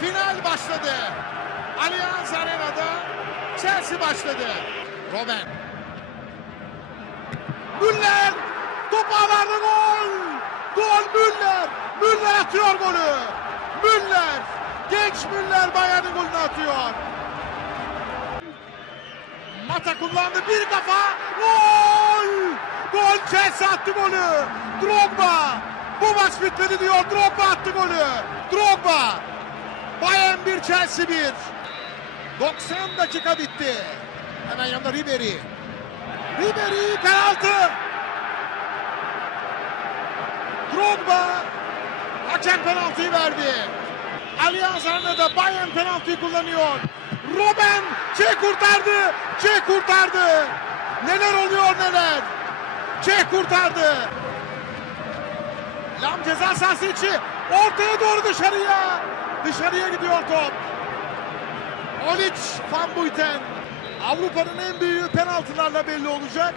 Final başladı. Allianz Arena'da Chelsea başladı. Robben. Müller. Top ağlarda gol. Gol Müller. Müller atıyor golü. Müller. Genç Müller Bayern'in golünü atıyor. Mata kullandı bir kafa. Gol! Gol Chelsea attı golü. Drogba. Bu maç bitmedi diyor. Drogba attı golü. Drogba. Bayern 1 Chelsea 1. 90 dakika bitti. Hemen yanında Ribery. Ribery penaltı. Drogba. Hakem penaltıyı verdi. Allianz Arena'da Bayern penaltıyı kullanıyor. Robben Çek kurtardı. Çek kurtardı. Neler oluyor neler. Çek kurtardı. Lam ceza sahası içi. Ortaya doğru dışarıya. Dışarıya gidiyor top. Olic Van Buiten. Avrupa'nın en büyüğü penaltılarla belli olacak.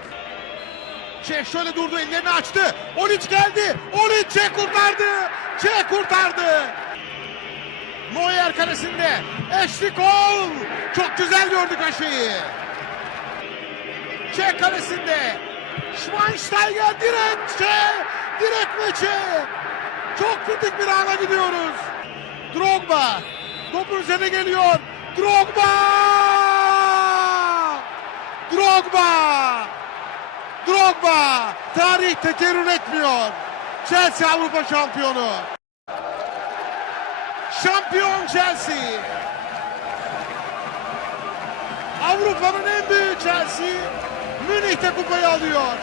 Çek şöyle durdu ellerini açtı. Olic geldi. Olic Çek kurtardı. Çek kurtardı. Neuer kalesinde. Ashley Cole. Çok güzel gördü köşeyi. Çek kalesinde. Schweinsteiger direkt Çek. Direkt ve Çek. Çok kritik bir ana gidiyoruz. Drogba. Topun üzerine geliyor. Drogba. Drogba. Drogba. Tarih tekerrür etmiyor. Chelsea Avrupa şampiyonu. Şampiyon Chelsea. Avrupa'nın en büyük Chelsea Münih'te kupayı alıyor.